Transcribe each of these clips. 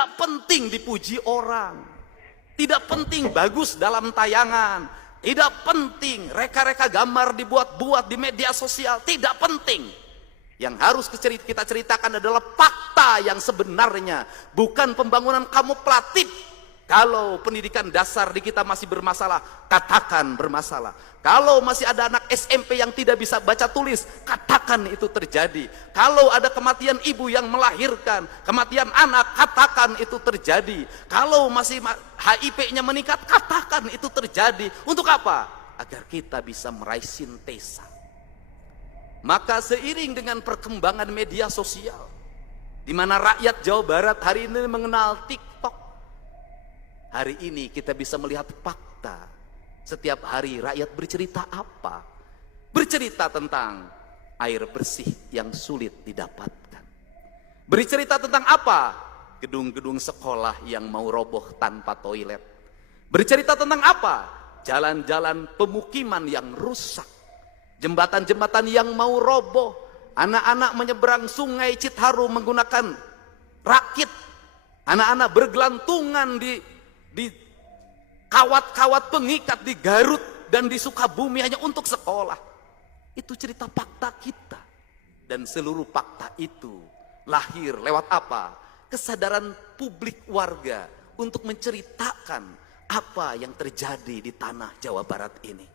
Tidak penting dipuji orang, tidak penting bagus dalam tayangan, tidak penting reka-reka gambar dibuat-buat di media sosial, tidak penting. Yang harus kita ceritakan adalah fakta yang sebenarnya, bukan pembangunan kamuflatif. Kalau pendidikan dasar di kita masih bermasalah, katakan bermasalah. Kalau masih ada anak SMP yang tidak bisa baca tulis, katakan itu terjadi. Kalau ada kematian ibu yang melahirkan, kematian anak, katakan itu terjadi. Kalau masih HIV-nya meningkat, katakan itu terjadi. Untuk apa? Agar kita bisa meraih sintesa. Maka seiring dengan perkembangan media sosial, di mana rakyat Jawa Barat hari ini mengenal TikTok, hari ini kita bisa melihat fakta. Setiap hari rakyat bercerita apa? Bercerita tentang air bersih yang sulit didapatkan. Bercerita tentang apa? Gedung-gedung sekolah yang mau roboh tanpa toilet. Bercerita tentang apa? Jalan-jalan pemukiman yang rusak. Jembatan-jembatan yang mau roboh. Anak-anak menyeberang sungai Citarum menggunakan rakit. Anak-anak bergelantungan di kawat-kawat pengikat di Garut dan di Sukabumi hanya untuk sekolah. Itu cerita fakta kita. Dan seluruh fakta itu lahir lewat apa? Kesadaran publik warga untuk menceritakan apa yang terjadi di tanah Jawa Barat ini.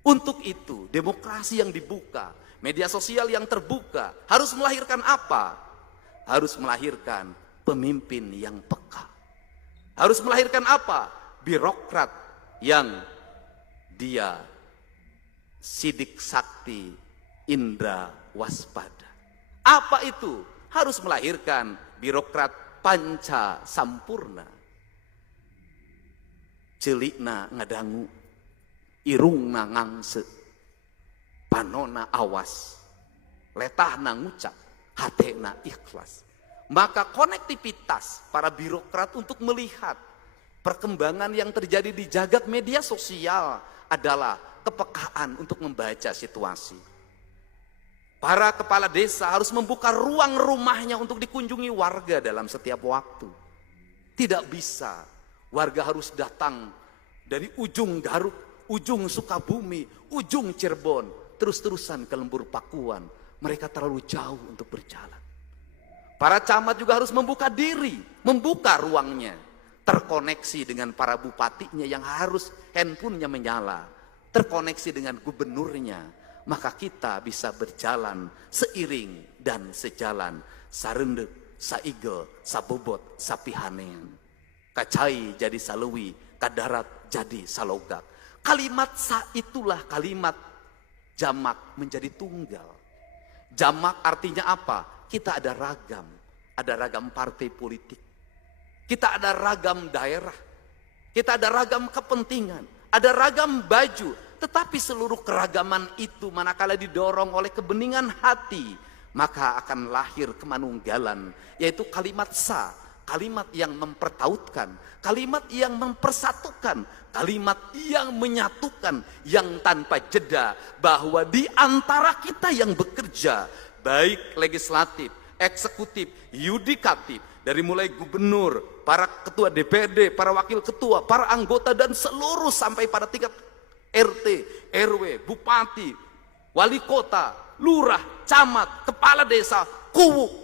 Untuk itu, demokrasi yang dibuka, media sosial yang terbuka, harus melahirkan apa? Harus melahirkan pemimpin yang peka. Harus melahirkan apa? Birokrat yang dia sidik sakti, indra waspada. Apa itu? Harus melahirkan birokrat panca sampurna. Celikna ngadangu, irungna ngangse, panona awas, letahna ngucap, hatena ikhlas. Maka konektivitas para birokrat untuk melihat perkembangan yang terjadi di jagat media sosial adalah kepekaan untuk membaca situasi. Para kepala desa harus membuka ruang rumahnya untuk dikunjungi warga dalam setiap waktu. Tidak bisa warga harus datang dari ujung Garut, ujung Sukabumi, ujung Cirebon, terus-terusan ke Lembur Pakuan. Mereka terlalu jauh untuk berjalan. Para camat juga harus membuka diri, membuka ruangnya, terkoneksi dengan para bupatinya yang harus handphonenya menyala, terkoneksi dengan gubernurnya, maka kita bisa berjalan seiring dan sejalan, sarendek, saigel, sabobot, sapihanean, kacai jadi salewi, kadarat jadi salogak. Kalimat sa itulah kalimat jamak menjadi tunggal. Jamak artinya apa? Kita ada ragam partai politik. Kita ada ragam daerah. Kita ada ragam kepentingan. Ada ragam baju. Tetapi seluruh keragaman itu manakala didorong oleh kebeningan hati, maka akan lahir kemanunggalan. Yaitu kalimat sa. Kalimat yang mempertautkan. Kalimat yang mempersatukan. Kalimat yang menyatukan. Yang tanpa jeda. Bahwa di antara kita yang bekerja, baik legislatif, eksekutif, yudikatif, dari mulai gubernur, para ketua DPRD, para wakil ketua, para anggota dan seluruh sampai pada tingkat RT, RW, bupati, wali kota, lurah, camat, kepala desa, kuwu.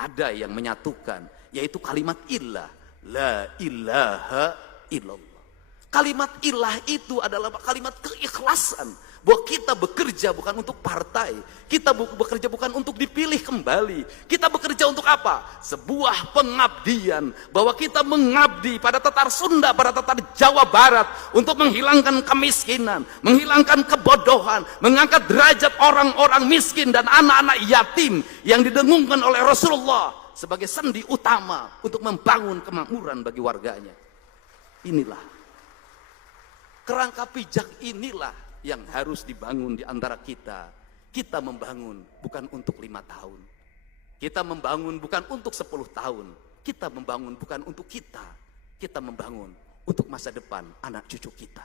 Ada yang menyatukan, yaitu kalimat ilah, la ilaha illallah. Kalimat ilah itu adalah kalimat keikhlasan. Bahwa kita bekerja bukan untuk partai. Kita bekerja bukan untuk dipilih kembali. Kita bekerja untuk apa? Sebuah pengabdian. Bahwa kita mengabdi pada tatar Sunda, pada tatar Jawa Barat. Untuk menghilangkan kemiskinan. Menghilangkan kebodohan. Mengangkat derajat orang-orang miskin dan anak-anak yatim. Yang didengungkan oleh Rasulullah. Sebagai sendi utama untuk membangun kemakmuran bagi warganya. Inilah. Kerangka pijak inilah yang harus dibangun di antara kita. Kita membangun bukan untuk 5 tahun. Kita membangun bukan untuk 10 tahun. Kita membangun bukan untuk kita. Kita membangun untuk masa depan anak cucu kita.